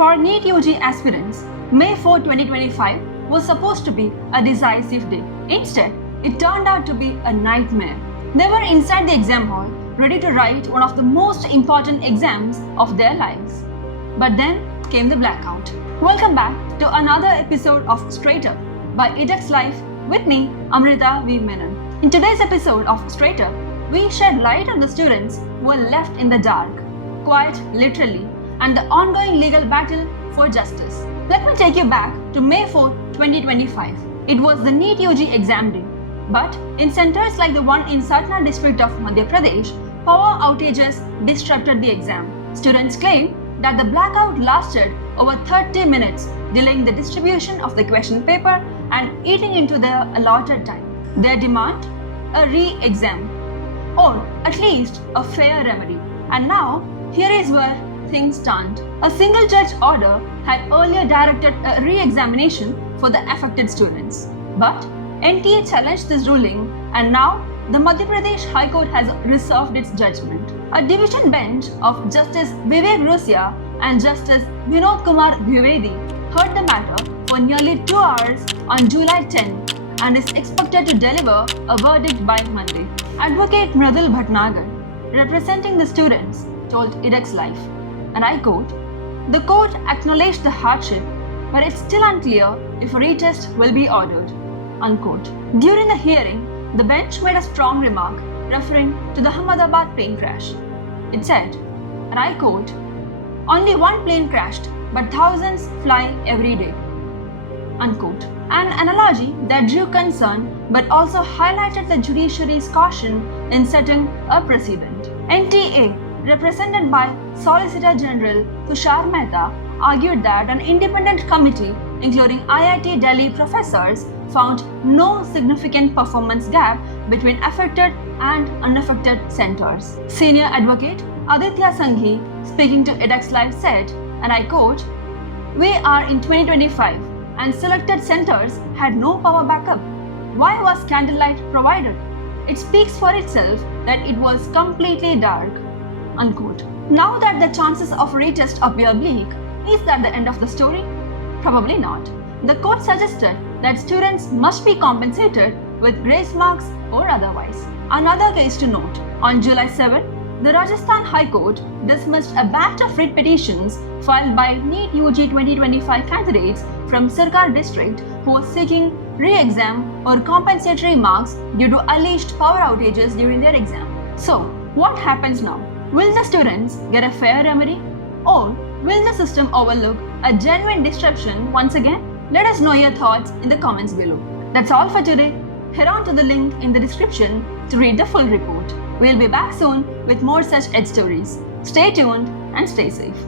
For NEET UG aspirants, May 4, 2025 was supposed to be a decisive day. Instead, it turned out to be a nightmare. They were inside the exam hall, ready to write one of the most important exams of their lives. But then came the blackout. Welcome back to another episode of Straight Up by edX Life with me, Amrita V. Menon. In today's episode of Straight Up, we shed light on the students who were left in the dark, quite literally, and the ongoing legal battle for justice. Let me take you back to May 4, 2025. It was the NEET UG exam day. But in centers like the one in Satna district of Madhya Pradesh, power outages disrupted the exam. Students claim that the blackout lasted over 30 minutes, delaying the distribution of the question paper and eating into their allotted time. Their demand? A re-exam, or at least a fair remedy. And now, here is where things turned. A single judge order had earlier directed a re-examination for the affected students. But NTA challenged this ruling, and now the Madhya Pradesh High Court has reserved its judgment. A division bench of Justice Vivek Rosia and Justice Vinod Kumar Dwivedi heard the matter for nearly 2 hours on July 10 and is expected to deliver a verdict by Monday. Advocate Mradul Bhatnagar, representing the students, told edX Life, and I quote, "The court acknowledged the hardship, but it's still unclear if a retest will be ordered," unquote. During the hearing, the bench made a strong remark referring to the Ahmedabad plane crash. It said, and I quote, "Only one plane crashed, but thousands fly every day," unquote. An analogy that drew concern but also highlighted the judiciary's caution in setting a precedent. NTA, represented by Solicitor General Tushar Mehta, argued that an independent committee, including IIT Delhi professors, found no significant performance gap between affected and unaffected centers. Senior advocate Aditya Sanghi, speaking to edX Live, said, and I quote, "We are in 2025 and selected centers had no power backup. Why was candlelight provided? It speaks for itself that it was completely dark," unquote. Now that the chances of retest appear bleak, is that the end of the story? Probably not. The court suggested that students must be compensated with grace marks or otherwise. Another case to note, on July 7, the Rajasthan High Court dismissed a batch of writ petitions filed by NEET UG 2025 candidates from Sirkar district who were seeking re-exam or compensatory marks due to alleged power outages during their exam. So, what happens now? Will the students get a fair remedy? Or will the system overlook a genuine disruption once again? Let us know your thoughts in the comments below. That's all for today. Head on to the link in the description to read the full report. We'll be back soon with more such ed stories. Stay tuned and stay safe.